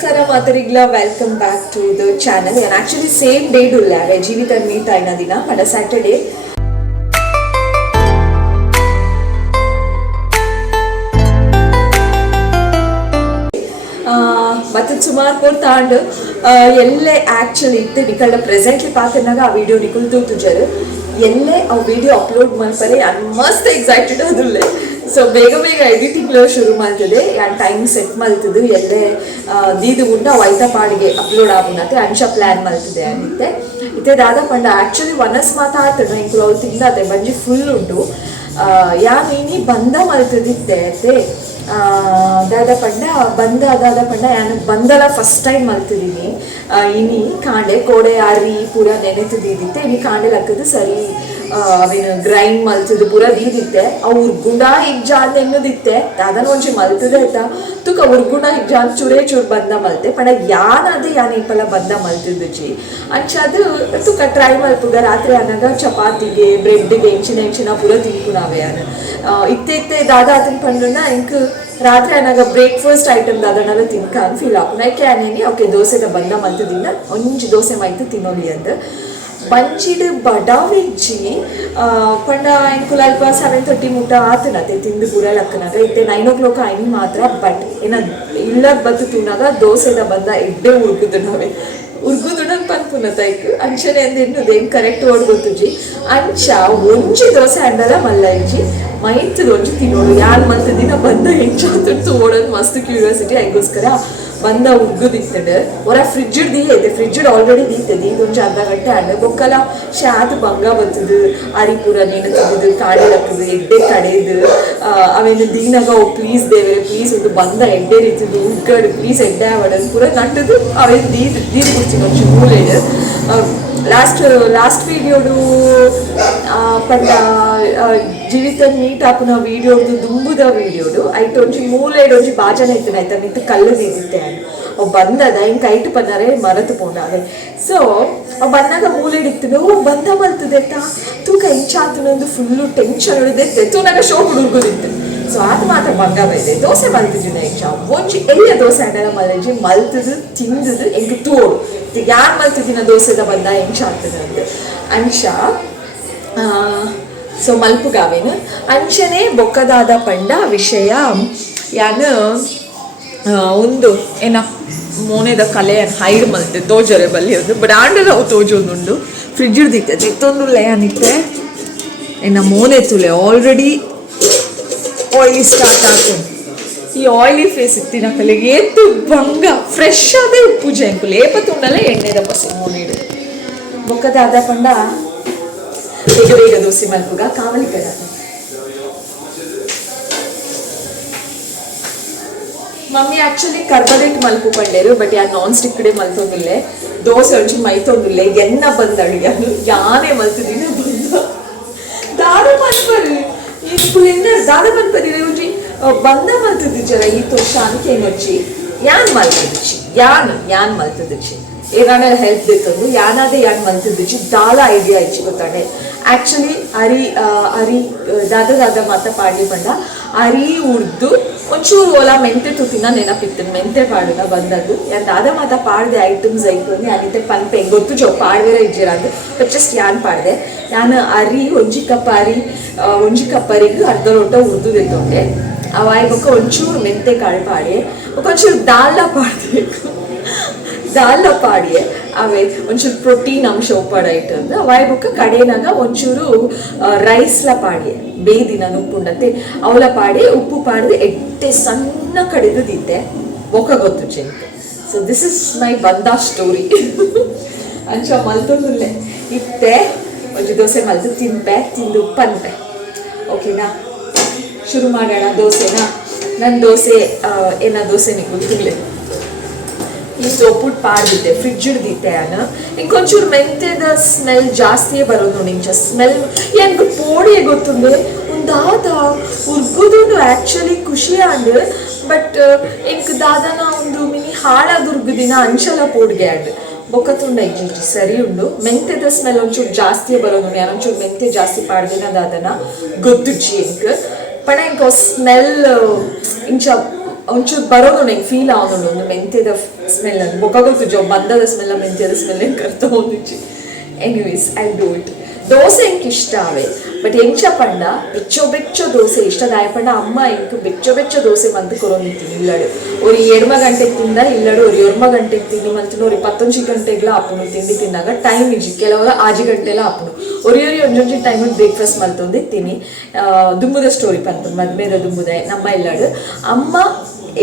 ನಮಸ್ಕಾರ ಮಾತರಿಗ್ಲ welcome back to the channel. ನಾನು ಆಕ್ಚುಲಿ ಸೇಮ್ ಡೇಟ್ ಉಳ್ಳಾವೆ ಜೀವಿತ ಮೀಟ್ ಆಯ್ನ ದಿನ ಪಂಡ ಸ್ಯಾಟರ್ಡೇ ಮತ್ತೆ ಸುಮಾರು ಕೋರ್ ತಾಂಡು ಎಲ್ಲೇ ಆಕ್ಚುಲಿ ಇತ್ತು ನಿಕಲ್ಡ ಪ್ರೆಸೆಂಟ್ಲಿ ಪಾತಿನಾಗ ಆ ವಿಡಿಯೋ ನಿಕುಲ್ ತೂತುಜರು ಎಲ್ಲೇ ಆ ವಿಡಿಯೋ ಅಪ್ಲೋಡ್ ಮಾಡ್ತಾರೆ ಮಸ್ತ್ ಎಕ್ಸೈಟೆಡ್ ಅದುಲ್ಲೆ. ಸೊ ಬೇಗ ಬೇಗ ಎಡಿಟಿಂಗ್లో ಶುರು ಮಾಡ್ತದೆ ಯಾನ್ ಟೈಮ್ ಸೆಟ್ ಮಾಡ್ತದೆ ಎಲ್ಲೇ ದೀದು ಉಂಡ ವೈತ ಪಾಡಿಗೆ ಅಪ್ಲೋಡ್ ಆಗುನತೆ ಅಂಶ ಪ್ಲಾನ್ ಮಾಡ್ತದೆ ಅಂದಿತ್ತೆ ಇತ್ತೆ ದಾದ ಪಂಡ ಆಕ್ಚುಲಿ ವನಸ್ ಮಾತಾಡ್ತದೆ ಇಂಕುಲು ಅವ್ರು ತಿಂದದೆ ಬಂಜಿ ಫುಲ್ ಉಂಟು ಯಾನ್ ಇನಿ ಬಂದ ಮಲ್ತದಿತ್ತೆ ಅತ್ತೆ ದಾದ ಪಂಡ ದಾದ ಪಂಡ ಯಾನ್ ಬಂದಲ ಫಸ್ಟ್ ಟೈಮ್ ಮಲ್ತಿದೀನಿ ಇನಿ ಕಾಂಡೆ ಕೋಡೆ ಆರಿ ಪೂರ ನೆನೆತದಿದ್ದಿತ್ತೆ ಇನಿ ಕಾಂಡೆ ಲಕ್ಕದು ಸರಿ ಅವೇನು ಗ್ರೈಂಡ್ ಮಲ್ತದು ಪೂರ ದೀದಿತ್ತೆ ಆ ಉರ್ಗುಂಡ ಹಿಗ್ಜಾನ್ ಎನ್ನದಿತ್ತೆ ದಾದನ ಒಂಚಿ ಮಲ್ತದೆ ಆಯ್ತಾ ತುಕ ಉರ್ಗುಂಡ ಹಿಗ್ಜಾನ್ ಚೂರೇ ಚೂರ್ ಬಂದ ಮಲ್ತೆ ಪಂಡ ಯಾನದು ಯಾನ್ ಏಪಲ ಬಂದ ಮಲ್ತಿದ್ದುಜಿ ಅಂಚದು ತುಕ ಟ್ರೈ ಮಲ್ಪುಗ ರಾತ್ರಿ ಅನ್ನಾಗ ಚಪಾತಿಗೆ ಬ್ರೆಡ್ಗೆ ಎಂಚಿನ ಪೂರ ತಿನ್ಕುನಾವೆ ಯಾನು ಇತ್ತೆ ದಾದ ಅದನ್ನ ಪಂಡ್ರನ ಇಂಕ್ ರಾತ್ರಿ ಅನ್ನಾಗ ಬ್ರೇಕ್ಫಾಸ್ಟ್ ಐಟಮ್ ದಾದನೆಲ್ಲ ತಿನ್ಕ ಅಂತ ಫೀಲ್ ಆಪು ನೈಕೆ ಆನೇನಿ ಓಕೆ ದೋಸೆದ ಬಂದ ಮಲ್ತದಿಂದ ಒಂಜಿ ದೋಸೆ ಮೈತು ತಿನ್ನೋಲಿ ಅಂತ ಬಂಚಿಡ್ ಬಡಾವಿಜ್ಜಿ ಪಂಡ ಇಂಕುಲ ಅಲ್ಪ 7:30 ಮುಟ ಆತನತೆ ತಿಂದು ಪೂರ ಲಕ್ಕನಾಗ ಇತ್ತೆ 9 o'clock ಆಯ್ನಿ ಮಾತ್ರ ಬಟ್ ಏನ ಇಲ್ಲದ ಬತ್ತು ತಿನ್ನಾಗ ದೋಸೆದ ಬಂದ ಎಡ್ಡೆ ಉರ್ಗುದುನವೆ ಉರ್ಗುದುನನ್ ಪನ್ಪುನತೈಕ್ ಅಂಚನೆ ಅಂದೇನು ಏನ್ ಕರೆಕ್ಟ್ ಓಡ್ ಗೊತ್ತುಜಿ ಅಂಚ ಒಂಜಿ ದೋಸೆ ಅಂಡಲ ಮಲ್ಲ ಇಜ್ಜಿ ಮೈತದ ಒಂಜಿ ತಿನ್ನೋಡು ಯಾನ್ ಮಲ್ತ ದಿನ ಬಂದ ಹೆಂಚಾತು ಓಡೋದು ಮಸ್ತ್ ಕ್ಯೂರಿಯಾಸಿಟಿ ಐಗೋಸ್ಕರ ಬಂದ ಉಗ್ಗುದಿತ್ತದ ಹೊರ ಫ್ರಿಡ್ಜ್ ದೀಯೈತೆ ಫ್ರಿಡ್ಜ್ ಆಲ್ರೆಡಿ ದೀತದೆ ಇದೊಂದು ಅರ್ಧ ಗಂಟೆ ಅಂಡ ಬೊಕ್ಕಲ ಶಾತ್ ಬಂಗ ಬತ್ತದು ಅರಿಪುರ ನೀನು ತೆಗೆದು ಕಾಡೆ ಹಾಕುದು ಎಡ್ಡೆ ಕಡೆದು ಅವೇನು ದೀನಾಗ ಓ ಪ್ಲೀಸ್ ದೇವರೇ ಪ್ಲೀಸ್ ಒಂದು ಬಂದ ಎಡ್ಡೆ ರೀತಿದು ಉಗ್ಗಡು ಪ್ಲೀಸ್ ಎಡ್ಡೆ ಅವಡನ್ ಪೂರ ನಟ್ಟದು ಅವೇನು ದೀದಿ ಕುರ್ಚಿ ಒಂಚು ಮೂಲೆಡು ಲಾಸ್ಟ್ ವಿಡಿಯೋಡು ಪಂಡ ಜೀವಿತ ಮೀಟ್ ಹಾಕುನ ವಿಡಿಯೋಡು ದುಂಬುದ ವಿಡಿಯೋಡು ಐಟ್ ಒಂಚಿ ಮೂಲೆಡು ಒಂಚಿ ಬಾಜನ ಇತ್ತು ಆಯ್ತಾ ನಿಂತು ಕಲ್ಲು ದೀದಿತ್ತೆ ಅವ್ ಬಂದದ ಹಿಂಗೆ ಕೈಟ್ ಪನ್ನರೆ ಮರತು ಪೋನಾವೆ ಸೊ ಅವ್ ಬಂದಾಗ ಮೂಲೆಡಿಕ್ತದೆ ಓ ಬಂದ ಮಲ್ತದೆ ಆಯ್ತಾ ತೂಕ ಇಂಚಾತನೊಂದು ಫುಲ್ಲು ಟೆನ್ಷನ್ ಹಿಡಿದೈತೆ ತೂನಾಗ ಶೋ ಹುಡುಗುದಿತ್ತು ಸೊ ಅದು ಮಾತ್ರ ಬಂಗ ಬೈದೆ ದೋಸೆ ಮಲ್ತಿದ್ದಿನ ಇಂಚ ಒಂಚಿ ಎಲ್ಲ ದೋಸೆ ಅಂಡಲ ಮಲಜಿ ಮಲ್ತದು ತಿಂದದು ಎಂಕ್ ತೋಡು ಯಾರು ಮಲ್ತಿದ್ದಿನ ದೋಸೆದ ಬಂದ ಇಂಚ ಆಗ್ತದೆ ಅಂತ ಅಂಶ ಸೊ ಮಲ್ಪುಗಾವೇನು ಅಂಚನೆ ಬೊಕ್ಕದಾದ ಪಂಡ ವಿಷಯ ಯಾನು ಒಂದು ಏನ ಮೋನೆದ ಕಲೆಯನ್ನು ಹೈಡ್ ಮಲ್ತೆ ತೋಜರೆ ಬಲ್ಲಿ ಒಂದು ಬಟ್ ಆಂಡಲ ಅವು ತೋಜೊಂದುಂಡು ಫ್ರಿಡ್ಜ್ ಹಿಡ್ದಿತ್ತೆ ತೆತ್ತೊಂದು ಲೇಯನಿತ್ತೆ ಏನ ಮೋನೆ ತುಲೆ ಆಲ್ರೆಡಿ ಆಯಿಲಿ ಸ್ಟಾರ್ಟ್ ಆಗ್ತದೆ ಈ ಆಯಿಲಿ ಫೇಸ್ ಇತ್ತಿನ ಕಲೆಗೆ ಏತು ಬಂಗ ಫ್ರೆಶ್ ಆದ ಪೂಜೆ ಅಂಕು ಲೇಪ ತುಂಡಲ್ಲ ಎಣ್ಣೆದ ಪಸಿ ಮೋನೆಡು ಬೊಕ್ಕದಾದ ಪಂಡ ಬೇಗ ದೋಸೆ ಮಲ್ಪುಗ ಕಾವಲಿ ಕಡ ಮಮ್ಮಿ ಆಕ್ಚುಲಿ ಕರ್ಬದೇಟ್ ಮಲ್ಪು ಪಂಡೇರು ಬಟ್ ಯಾ ನಾನ್ ಸ್ಟಿಕ್ ಕಡೆ ಮಲ್ತೊಂದಿಲ್ಲೆ ದೋಸೆ ಒಂಚು ಮೈತೊಂದಿಲ್ಲೆ ಎನ್ನ ಬಂದ ಅಡಿಗೆ ಯಾನೇ ಮಲ್ತಿದ್ದೀನ ಬಂದ ದಾದ ಮಲ್ಪರು ದಾದ ಮಲ್ಪರಿ ಒಂಚಿ ಬಂದ ಮಲ್ತಿದ್ದಿಚ್ಚರ ಈ ತೋಷಾನಿಕೆ ಏನೊಚ್ಚಿ ಯಾನ್ ಮಲ್ತಿದ್ದಿಚ್ಚಿ ಯಾನ್ ಮಲ್ತಿದ್ದಿಚ್ಚಿ ಏನಾನ ಹೆಲ್ಪ್ ಬೇಕಂದು ಯಾನಾದೇ ಯಾನ್ ಮಲ್ತಿದ್ದಿಚ್ಚಿ ದಾಲ ಐಡಿಯಾ ಇಚ್ಚಿ ಗೊತ್ತಾಡೆ ಆಕ್ಚುಲಿ ಅರಿ ದಾದ ಮಾತ ಪಾಡ್ಲಿ ಪಂಡ ಅರಿ ಉರ್ದು ಒಂಚೂರು ಓಲಾ ಮೆಂತೆ ತುತ್ತಿನ ನೆನಪಿತ್ತು ಮೆಂತೆ ಪಾಡುನ ಬಂದದ್ದು ಯಾನ್ ದಾದ ಮಾತ ಪಾಡ್ದೆ ಐಟಮ್ಸ್ ಐಕೊಂಡು ಅನಿತೆ ಪನ್ಪೆ ಗೊತ್ತು ಜೋ ಪಾಡ್ವೇರ ಇಜ್ಜಿರಾದು ಬಟ್ ಜಸ್ಟ್ ಯಾನ್ ಪಾಡ್ದೆ ನಾನು ಅರಿ ಒಂಜಿ ಕಪ್ ಅರಿಗೂ ಅರ್ಧ ಲೋಟ ಉರ್ದು ತೆತ್ತೊಂಡೆ ಅವಾಯ್ ಬೊಕ್ಕ ಒಂಚೂರು ಮೆಂತೆ ಕಾಳು ಪಾಡಿ ಒಂಚೂರು ದಾಲ್ನ ಪಾಡ್ಬೇಕು ದಾಲ್ನ ಪಾಡಿಯೇ ಅವೇ ಒಂಚೂರು ಪ್ರೋಟೀನ್ ಅಂಶ ಒಪ್ಪಡಾಯ್ತು ಅಂದ್ರೆ ಅವಾಯ್ ಬೊಕ್ಕ ಕಡೆನಾಗ ಒಂಚೂರು ರೈಸ್ಲ ಪಾಡಿಯೇ ಬೇದಿನ ಉಪ್ಪುಂಡತ್ತೆ ಅವಲ ಪಾಡಿ ಉಪ್ಪು ಪಾಡಿದೆ ಎಟ್ಟೆ ಸಣ್ಣ ಕಡಿದು ದಿತ್ತೆ ಬೊಕ್ಕ ಗೊತ್ತು ಚೆಂಕ್ ಸೊ ದಿಸ್ ಇಸ್ ಮೈ ಬಂದ ಸ್ಟೋರಿ ಅಂಚ ಮಲ್ತೊಂದುಲ್ಲೆ ಇತ್ತೆ ಒಂಜಿ ದೋಸೆ ಮಲ್ತು ತಿಂದು ಪನ್ಪೆ ಓಕೆನಾ ಶುರು ಮಾಡೋಣ ದೋಸೆನಾ ನನ್ನ ದೋಸೆ ಏನ ದೋಸೆ ನೀವು ಗೊತ್ತಿಲ್ಲ ಈ ಸೋಪುಟ್ ಪಾಡ್ದಿದ್ದೆ ಫ್ರಿಡ್ಜ್ ಹಿಡ್ದಿತ್ತೆ ನಾನು ಇಂಕೊಂಚೂರು ಮೆಂತೆದ ಸ್ಮೆಲ್ ಜಾಸ್ತಿಯೇ ಬರೋದು ನಿಂಚ ಸ್ಮೆಲ್ ಏನ್ಗೆ ಪೋಡಿಯೇ ಗೊತ್ತುಂಡು ಒಂದಾದ ಉರ್ಗುದುಂಡು ಆ್ಯಕ್ಚುಲಿ ಖುಷಿ ಅಂಡ್ ಬಟ್ ಇಂಕ್ ದಾದನ ಒಂದು ಮಿನಿ ಹಾಳಾದ ಉರ್ಗುದಿನ ಅಂಚಲ ಪೋಡ್ಗೆ ಅಂಡ್ ಬೊಕ್ಕ ತುಂಡ ಇಜ್ಜಿ ಸರಿ ಉಂಡು ಮೆಂತೆದ ಸ್ಮೆಲ್ ಒಂಚೂರು ಜಾಸ್ತಿಯೇ ಬರೋದು ನಾನು ಒಂಚೂರು ಮೆಂತೆ ಜಾಸ್ತಿ ಪಾಡ್ದಿನ ದಾದನ ಗೊತ್ತುಜ್ಜಿ ಇಂಕ್ ಪಣ ಇಂಕ ಸ್ಮೆಲ್ ಇಂಚ ಒಂಚೂರು ಬರೋದು ನಂಗೆ ಫೀಲ್ ಆಗೋದು ಒಂದು ಮೆಂತ್ಯದ ಸ್ಮೆಲ್ ಅಂತ ಬೊಕ್ಕಾಗೊತ್ತು ಜೋ ಬಂದದ ಸ್ಮೆಲ್ಲ ಮೆಂತ್ಯದ ಸ್ಮೆಲ್ ಹೆಂಗೆ ಕರ್ತಾ ಹೋಗಿಚ್ಚಿ anyways I do it dosa ಎಂಕ್ ಇಷ್ಟ ಆವೆ ಬಟ್ ಎಂಚ ಪಂಡ ಬೆಚ್ಚೋ ದೋಸೆ ಇಷ್ಟ ದಾಯಪಂಡ ಅಮ್ಮ ಎಂಕ್ ಬೆಚ್ಚೋ ದೋಸೆ ಮಂತ್ ಕೊರೊಂದಿತ್ತೀನಿ ಇಲ್ಲಡು ஒரு 7 ಗಂಟೆಗೆ ತಿಂದ ಇಲ್ಲಡು ஒரு 8 ಗಂಟೆಗೆ ತಿಂಡಿ ಮಂತಿನ ஒரு 11 ಗಂಟೆಗ್ಲ ಆಪುನು ತಿಂಡಿ ತಿನ್ನಾಗ ಟೈಮ್ ಇಜ್ಜಿ ಕೆಲವರು 6 ಗಂಟೆಲ ಆಪುನು ಒಂಜೊಂಜಿ ಟೈಮಿಗೆ ಬ್ರೇಕ್ಫಾಸ್ಟ್ ಮಲ್ತೊಂದು ತಿನ್ನಿ ದುಂಬುದ ಸ್ಟೋರಿ ಪಂತು ಮದ್ಮೇದ ದುಂಬುದ ನಮ್ಮ ಇಲ್ಲಡು ಅಮ್ಮ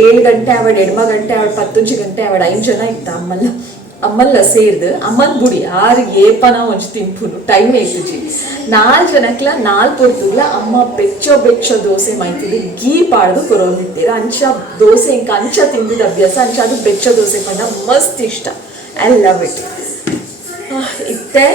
7 ಗಂಟೆ ಆವಡ್ 8 ಗಂಟೆ ಆವಡ್ 11 ಗಂಟೆ ಆವಡ್ 5 ಜನ ಇತ್ತ ಅಮ್ಮಲ್ಲ ಸೇರ್ದು ಅಮ್ಮನ ಬುಡಿ ಆರು ಏಪನ ಒಂಚು ತಿಂಪುನು ಟೈಮ್ ಏತುಜಿ 4 ಜನಕ್ಲ 4 ಪೊರ್ತುಗ್ಲ ಅಮ್ಮ ಬೆಚ್ಚೋ ದೋಸೆ ಮೈತಿದ್ದು ಗೀ ಪಾಡ್ದು ಕೊರೊಂದಿತ್ತೀರ ಅಂಚ ದೋಸೆ ಇಂಕ ಅಂಚ ತಿಂದಿದ ಅಭ್ಯಾಸ ಅಂಚ ಅದು ಬೆಚ್ಚೋ ದೋಸೆ ಪಂಡ ಮಸ್ತ್ ಇಷ್ಟ ಐ ಲವ್ ಇಟ್ ಇತ್ತೆ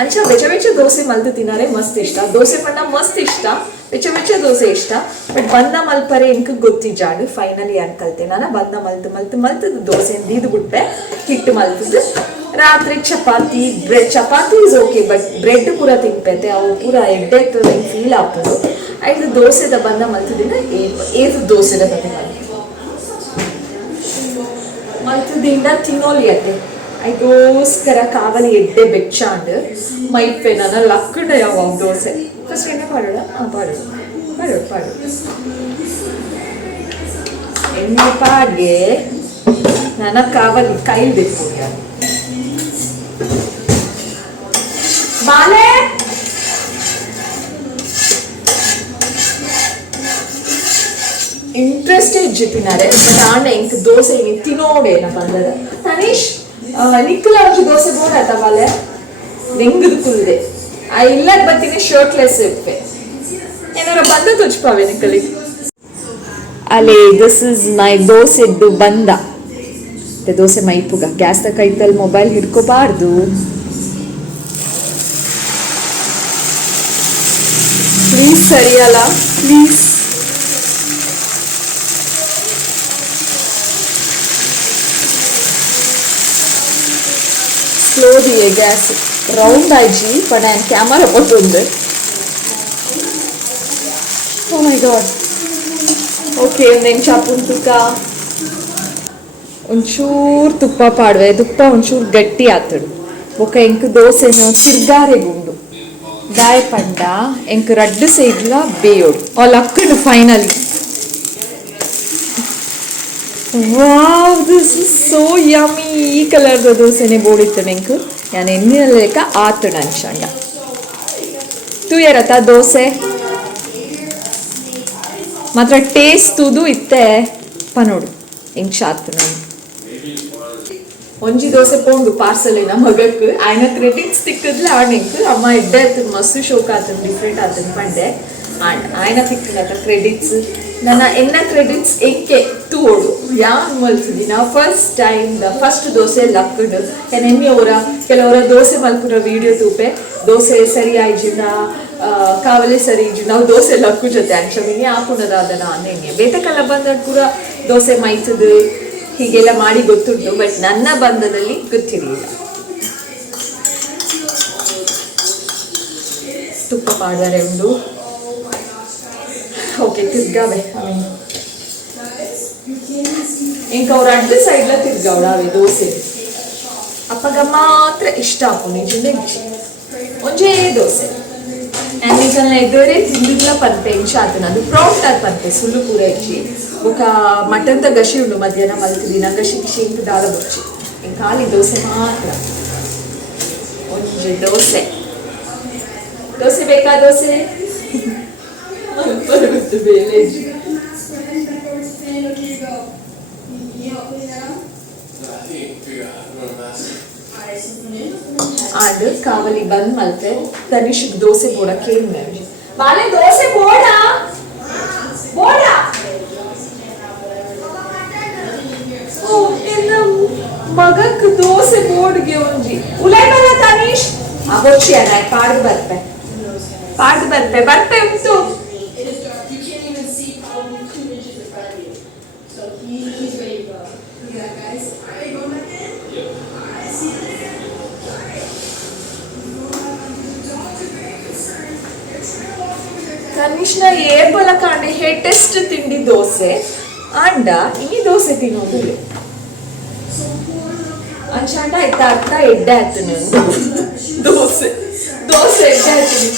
ಅಂಚ ಬೆಚ್ಚ ದೋಸೆ ಮಲ್ತು ತಿನ್ನಾರೆ ಮಸ್ತ್ ಇಷ್ಟ ದೋಸೆ ಪಂಡ ಮಸ್ತ್ ಇಷ್ಟ ಬೆಚ್ಚ ದೋಸೆ ಇಷ್ಟ ಬಟ್ ಬಂದ ಮಲ್ಪರೆ ಎಂಕ್ ಗೊತ್ತಿಜಾಡು ಫೈನಲಿ ಏನ್ ಕಲ್ತೆ ನಾನು ಬಂದ ಮಲ್ತು ದೋಸೆ ದೀದು ಬಿಟ್ಟೆ ಹಿಟ್ಟು ಮಲ್ತದ್ದು ರಾತ್ರಿ chapati is okay but bread ಪೂರ ತಿನ್ಪೈತೆ ಅವು ಪೂರ ಎಡ್ಡೆ ಫೀಲ್ ಆಗ್ತದೆ ಐದು ದೋಸೆದ ಬಂದ ಮಲ್ತದಿನ ಏದು ದೋಸೆದ ಕತೆ ಮಲ್ತದಿಂದ ತಿನ್ನೋಲಿ ಅತ್ತೆ ಐಗೋಸ್ಕರ ಕಾವಲಿ ಎಡ್ಡೆ ಬೆಚ್ಚಾಂಡ್ ಮೈಪೆ ನನ್ನ ಲಕ್ಕಡ ಯಾವ ದೋಸೆ ಫಸ್ಟ್ ಎಣ್ಣೆ ಪಾಡೋಣ ಪಾಡು ಎಣ್ಣೆ ಪಾಡ್ಗೆ ನನ್ನ ಕಾವಲಿ ಕೈಲ್ ಬೇಕು ಬಾಲೆ ಇಂಟ್ರೆಸ್ಟ್ ಇಜ್ಜಿತ್ತಿನಾರೆ ಬಟ್ ಆಂಡ ಇಂಕ್ ದೋಸೆ ತಿನ್ನೋಡೇನ ಬಂದದ ತನೀಶ್ ನಿಕ್ಕಲ ಒಂಚು ದೋಸೆ ಬೋಡ ಆಯ್ತಾ ಬಾಲೆ ಬೆಂಗದು ಕುಲ್ದೆ ಇಲ್ಲದ ಬರ್ತೀನಿ ಶರ್ಟ್ಲೆಸ್ ಇರ್ಪೆ ಏನಾರ ಬಂದ ತುಚ್ಪಾವೆ ನಿಕ್ಕಲಿ ಅಲೆ ದಿಸ್ ಇಸ್ ಮೈ ದೋಸೆದ್ದು ಬಂದ ದೋಸೆ ಮೈಪುಗ ಗ್ಯಾಸ್ ದ ಕೈತಲ್ಲಿ ಮೊಬೈಲ್ ಹಿಡ್ಕೋಬಾರ್ದು ಪ್ಲೀಸ್ ಸರಿಯಲ್ಲ ಪ್ಲೀಸ್ ಸ್ಲೋ ದಿಯೆ ಗ್ಯಾಸ್ ರೌಂಡ್ ಆಯ್ಜಿ ಪಣ ಕ್ಯಾಮರಾ ಪೊಟ್ಟುಂದು ಓ ಮೈ ಗಾಡ್ ಓಕೆ ಒಂದೆಂಗ್ ಚಾಪುನ್ ತುಕ್ಕ ಒಂಚೂರು ತುಪ್ಪ ಪಾಡುವೆ ತುಪ್ಪ ಒಂಚೂರು ಗಟ್ಟಿ ಆತಡು ಬೊಕ್ಕ ಎಂಕ್ ದೋಸೆನ ತಿರ್ಗಾರೆ ಗುಂಡು ದಾಯ ಪಂಡ ಎಂಕ್ ರಡ್ಡು ಸೈಡ್ಲ ಬೇಯೋಡು ಆಲ್ ಅಕ್ಕಡು finally wow this is so yummy ಈ ಕಲರ್ದ ದೋಸೆನೆ ಬೋಡಿತ್ತು ನೆಂಕು ನಾನು ಎಣ್ಣಿನ ಲೆಕ್ಕ ಆತಡು ಅನ್ಶಂಡ ತೂಯರತ ದೋಸೆ ಮಾತ್ರ ಟೇಸ್ಟ್ ತುದು ಇತ್ತೆ ಪನೋಡು ಹೆಂಗ್ ಶಾತು ನಾನು ಒಂಜಿ ದೋಸೆ ಪೋಂಡು ಪಾರ್ಸಲಿನ ಮಗಕ್ಕೆ ಆಯ್ನ ಕ್ರೆಡಿಟ್ಸ್ ತಿಕ್ಕದ್ಲ ಆಣೆಂಕ್ ಅಮ್ಮ ಎಡ್ಡೆ ಆಯ್ತು ಮಸ್ತು ಶೋಕ್ ಆತನ್ ಡಿಫ್ರೆಂಟ್ ಆತನ್ ಪಂಡೆ ಆಯ್ನ ತಿಕ್ಕದ ಕ್ರೆಡಿಟ್ಸ್ ನನ್ನ ಎನ್ನ ಕ್ರೆಡಿಟ್ಸ್ ಎಂಕೆ ತೂಡು ಯಾನ್ ಮಲ್ತದಿ ನಾ ಫಸ್ಟ್ ಟೈಮ್ ಫಸ್ಟ್ ದೋಸೆ ಲಕ್ಕಡು ಎನ್ನೆಮ್ಮಿ ಅವರ ಕೆಲವರ ದೋಸೆ ಮಲ್ಪುರ ವಿಡಿಯೋ ತೂಪೆ ದೋಸೆ ಸರಿ ಆಯ್ಜಿನ ಕಾವಲೆ ಸರಿ ಇಜ್ಜಿ ನಾವು ದೋಸೆ ಲಕ್ಕು ಜೊತೆ ಅಂಚಮಿನಿ ಆಪುನದಾದ ನಾನೆಂಗೆ ಬೇತಕಲ್ಲ ಬಂದ ಪೂರ ದೋಸೆ ಮೈತದು ಹೀಗೆಲ್ಲ ಮಾಡಿ ಗೊತ್ತುಂಟು ಬಟ್ ನನ್ನ ಬಂಧದಲ್ಲಿ ಗೊತ್ತಿರಲಿಲ್ಲ ತುಪ್ಪ ಮಾಡಿದರೆ ಉಂಡು ಓಕೆ ತಿರ್ಗಾವೆ ಇಂಕ ಅವ್ರ ಅಡ್ಡ ಸೈಡ್ಲ ತಿರ್ಗಾವಡಾವೆ ದೋಸೆ ಅಪ್ಪಗ ಮಾತ್ರ ಇಷ್ಟ ಆಪು ನಿಜ ಒಂಜೇ ದೋಸೆ ಆ್ಯಂಡ್ ಎದುರೇ ತಿಂದಿಲ್ಲ ಪಂತೆ ಇಂಚಾತನ ಅದು ಪ್ರಾಂಪ್ಟ್ ಆದ ಪಂತೆ ಸುಳ್ಳು ಪೂರ ಇಚ್ಚಿ ఒక ಮಟನ್ದ ಗಶಿ ಉಂಡು ಮಧ್ಯಾಹ್ನ ಮಲ್ತಿದಿನ ಗಶಿ ಗಿಶಿ ಇಂಕ ದಾಲ ಬುಚ್ಚಿ ಇಂಕ ಖಾಲಿ ದೋಸೆ ಮಾತ್ರ ಒಂಜಿ ದೋಸೆ ಬೇಕಾ ದೋಸೆ ಗೊತ್ತು ಬೇಲೆ ಆಂಡ್ ಕಾವಲಿ ಬಂದ್ ಮಲ್ತೆ ತನಿಷ್ ದೋಸೆ ಬೋಡ ಕೇಳಿದೆ ಬಾಲೆ ದೋಸೆ ಬೋಡ ಮಗಕ್ ದೋಸೆ ಬೋರ್ಡ್ಗೆ ಒಂಜಿ ಉಲೈ ಬರ ತನೀಶ್ ಅಗೊಚ್ಚಿ ಅಣ್ಣ ಪಾಡ್ದು ಬರ್ಪೆ ಉಂಟು ತನಿಷ್ನ ಏರ್ಬಲ ಕಾಂಡೆ ಹೇಟೆಸ್ಟ್ ತಿಂಡಿ ದೋಸೆ ಆಂಡ ಈ ದೋಸೆ ತಿನ್ನೋದು ಅಂಚಾಂಡ ಇತ್ತ ಅರ್ಥ ಎಡ್ಡೆ ಆಯ್ತು ದೋಸೆ ದೋಸೆ ಎಡ್ಡೆ ಆಯ್ತೀನಿ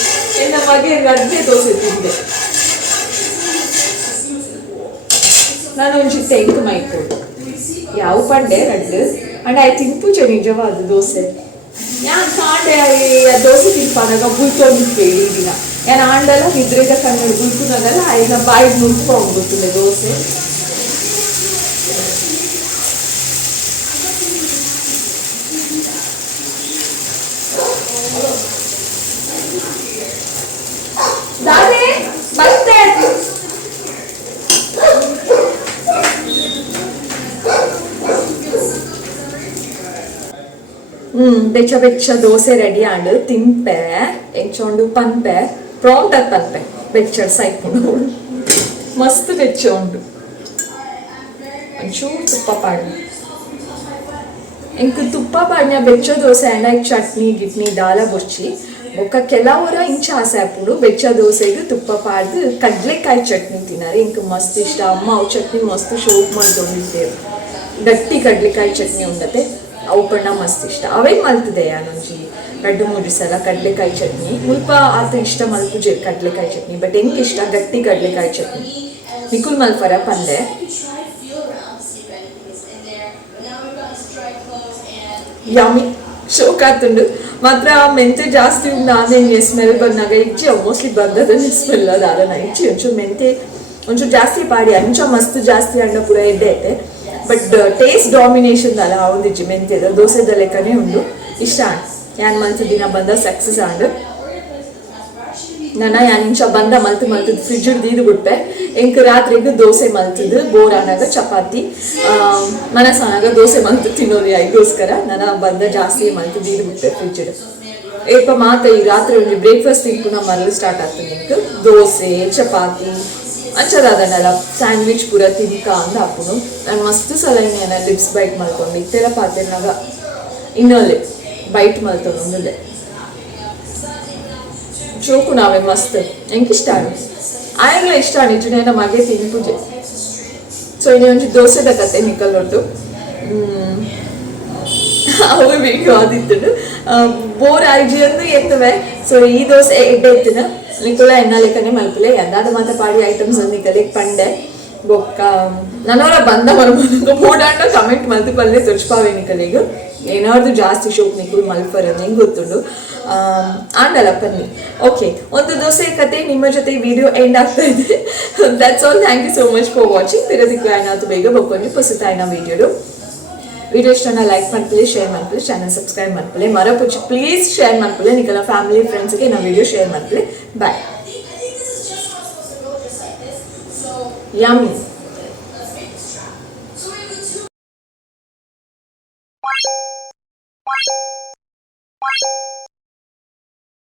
ಎನ್ನ ಮಗೆ ಅಡ್ಗೆ ದೋಸೆ ತಿಂದೆ ನಾನು ಒಂಚು ತೆಂಕು ಮೈಕೊಂಡು ಯಾವ ಪಂಡೆ ರಡ್ಡು ಅಂಡ್ ಆಯ್ ತಿನ್ಪುಜೆ ನಿಜವಾದ ದೋಸೆ ಯಾನ್ ಕಾಂಡೆ ದೋಸೆ ತಿನ್ಪಾನಾಗ ಬುಲ್ಕೊಂಡಿದ್ದೇಳಿ ದಿನ ಯಾನ್ ಆಂಡಲ್ಲ ನಿದ್ರೆಗ ಕನ್ನಡ ಬುಲ್ಕುನಾಗಲ್ಲ ಆಯ್ನ ಬಾಯಿಗೆ ನುಗ್ಕೊಂಡು ಗೊತ್ತಿಲ್ಲ ದೋಸೆ ದಾದೆ ಬರ್ತೆ ಬೆಚ್ಚ ಬೆಚ್ಚ ದೋಸೆ ರೆಡಿ ಆಂಡು ತಿಂಪೆ ಎಂಚೊಂಡು ಪನ್ಪೆ ಪ್ರಾಂಟ್ ಅದು ಪನ್ಪೆ ಬೆಚ್ಚ ಸೈಕೊಂಡು ಮಸ್ತ್ ಬೆಚ್ಚ ಉಂಡು ಒಂಚೂರು ತುಪ್ಪ ಪಾಡು ಎಂಕ್ ತುಪ್ಪ ಪಾಡ್ನ ಬೆಚ್ಚ ದೋಸೆ ಅಂಡ ಚಟ್ನಿ ಗಿಟ್ನಿ ದಾಲ ಬೊಚ್ಚಿ ಬೊಕ್ಕ ಕೆಲವರ ಇಂಚ ಆಸೆ ಹಾಕೊಂಡು ಬೆಚ್ಚ ದೋಸೆಗೆ ತುಪ್ಪ ಪಾಡ್ದು ಕಡ್ಲೆಕಾಯಿ ಚಟ್ನಿ ತಿನ್ನಾರೆ ಇಂಕ್ ಮಸ್ತ್ ಇಷ್ಟ ಅಮ್ಮ ಅವು ಚಟ್ನಿ ಮಸ್ತ್ ಶೋಕ್ ಮಾಡ್ಕೊಂಡಿದ್ದೇವೆ ಗಟ್ಟಿ ಕಡ್ಲೆಕಾಯಿ ಚಟ್ನಿ ಉಂಡತೆ ಅವು ಪಣ್ಣ ಮಸ್ತ್ ಇಷ್ಟ ಅವೇ ಮಲ್ತದೆ ಯಾನೊಂಜಿ 2-3 ಸಲ ಕಡ್ಲೆಕಾಯಿ ಚಟ್ನಿ ಮುಲ್ಪ ಆತ ಇಷ್ಟ ಮಲ್ಪುಜೆ ಕಡ್ಲೆಕಾಯಿ ಚಟ್ನಿ ಬಟ್ ಎಂಕ್ ಇಷ್ಟ ಗಟ್ಟಿ ಕಡ್ಲೆಕಾಯಿ ಚಟ್ನಿ ನಿಕುಲ್ ಮಲ್ಪರ ಪಂದೆ ಯಮ್ಮಿ ಶೋಕಾತುಂಡು ಮಾತ್ರ ಮೆಂತೆ ಜಾಸ್ತಿ ಉಂಡು ಆಮೇಲೆ ಸ್ಮೆಲ್ ಬಂದಾಗ ಇಚ್ಚಿ ಮೋಸ್ಟ್ಲಿ ಬಂದದ ಸ್ಮೆಲ್ ಅದಾರ ಇಚ್ಚಿ ಒಂಚೂರು ಮೆಂತೆ ಒಂಚೂರು ಜಾಸ್ತಿ ಪಾಡಿ ಅಂಚ ಮಸ್ತ್ ಜಾಸ್ತಿ ಅಣ್ಣ ಪೂರ ಎಡ್ಡೆ ಐತೆ ಬಟ್ ಟೇಸ್ಟ್ ಡಾಮಿನೇಷನ್ ಅಲ್ಲ ಅವನಿಜ್ಜಿ ಮೆಂತೆದ ದೋಸೆದ ಲೆಕ್ಕನೇ ಉಂಡು ಇಷ್ಟ ಯಾನ್ ಮಲ್ತು ದಿನ ಬಂದ ಸಕ್ಸಸ್ ಆಂಡು ನಾನು ಯಾನ್ ಇಂಚ ಬಂದ ಮಲ್ತು ಫ್ರಿಜ್ ದೀದು ಬಿಟ್ಟೆ ಎಂಕ್ ರಾತ್ರಿಗೂ ದೋಸೆ ಮಲ್ತದು ಬೋರ್ ಆನಾಗ ಚಪಾತಿ ಮನಸ್ಸಾನಾಗ ದೋಸೆ ಮಲ್ತು ತಿನ್ನೋದು ಐಗೋಸ್ಕರ ನಾನು ಬಂದ ಜಾಸ್ತಿ ಮಲ್ತು ದೀದು ಬಿಟ್ಟೆ ಫ್ರಿಜ್ ಏಪ ಮಾತ ಈ ರಾತ್ರಿ ಒಂದು ಬ್ರೇಕ್ಫಾಸ್ಟ್ ತಿನ್ಕು ಮರಳು ಸ್ಟಾರ್ಟ್ ಆಗ್ತದೆ ಎಂಕ್ ದೋಸೆ ಚಪಾತಿ ಅಂಚದಾದನಲ್ಲ ಸ್ಯಾಂಡ್ವಿಚ್ ಪೂರ ತಿನ್ಕ ಅಂದ ಹಾಕೊಂಡು ನಾನು ಮಸ್ತ್ ಸಲ ಇನ್ನೇನ ಲಿಪ್ಸ್ ಬೈಟ್ ಮಾಡ್ಕೊಂಡು ಇತ್ತೆಲ್ಲ ಪಾತ್ರೆನಾಗ ಇನ್ನೊಲ್ಲೆ ಬೈಟ್ ಮಾಡ್ಕೊಂಡು ಒಂದೊಲ್ಲೆ ಚೋಕು ನಾವೇ ಮಸ್ತ್ ಎಂಕ್ ಇಷ್ಟ ಆಯಲ್ಲ ಇಷ್ಟ ನಿಜನೇನ ಮಗೆ ತಿನ್ಪುಜೆ ಸೊ ಇನ್ನೇ ಒಂಚು ದೋಸೆದ ಕತೆ ನಿಕಲ್ ಒಟ್ಟು ಅವು ವಿಡಿಯೋ ಆದಿತ್ತು ಬೋರ್ ಆಯ್ಜಿ ಅಂದು ಎತ್ತವೆ ಸೊ ಈ ದೋಸೆ ಎಡ್ಡೆ ಎತ್ತಿನ ನಿಕುಲ ಎನ್ನ ಲೆಕ್ಕನೆ ಮಲ್ಪಲೆ ಎಂದಾದ ಮಾತ ಪಾಡಿ ಐಟಮ್ಸ್ ನಿಕಲೆಗ್ ಪಂಡೆ ಬೊಕ್ಕ ನನ್ನವರ ಬಂದ ಬರ್ಬೋದು ಮೂಡಾಂಡ ಕಮೆಂಟ್ ಮಲ್ತು ಪಲ್ಲೆ ತುರ್ಚ್ಪಾವೆ ನಿಕಲೆಗ್ ಏನಾದ್ರು ಜಾಸ್ತಿ ಶೋಕ್ ನಿಕುಲ್ ಮಲ್ಪರ ಹೆಂಗೆ ಗೊತ್ತುಂಡು ಆಂಡಲ್ಲ ಪನ್ನಿ ಓಕೆ ಒಂದು ದೋಸೆ ಕತೆ ನಿಮ್ಮ ಜೊತೆ ವಿಡಿಯೋ ಎಂಡ್ ಆಗ್ತಾ ಇದೆ that's all thank you so much for watching ತಿರದಿಕ್ಕು ಏನಾದ್ರು ಬೇಗ ಬೊಕ್ಕೊಂಡು ಪುಸುತ್ತಾಯಿನ ವಿಡಿಯೋಡು ವಿಡಿಯೋ ಇಷ್ಟನ ಲೈಕ್ ಮಾಡ್ಕೊಳ್ಳಿ ಶೇರ್ ಮಾಡ್ಕೊಳ್ಳಿ ಚಾನಲ್ ಸಬ್ಸ್ಕ್ರೈಬ್ ಮಾಡ್ಕೊಳ್ಳಿ ಮರಪುಚ್ಚಿ ಪ್ಲೀಸ್ ಶೇರ್ ಮಾಡ್ಕೊಳ್ಳಿ ನಿಕಲ ಫ್ಯಾಮಿಲಿ ಫ್ರೆಂಡ್ಸ್ಗೆ ನಾವು ವಿಡಿಯೋ ಶೇರ್ ಮಾಡ್ಕೊಳ್ಳಿ ಬಾಯ್ ಯಮ್ಮಿ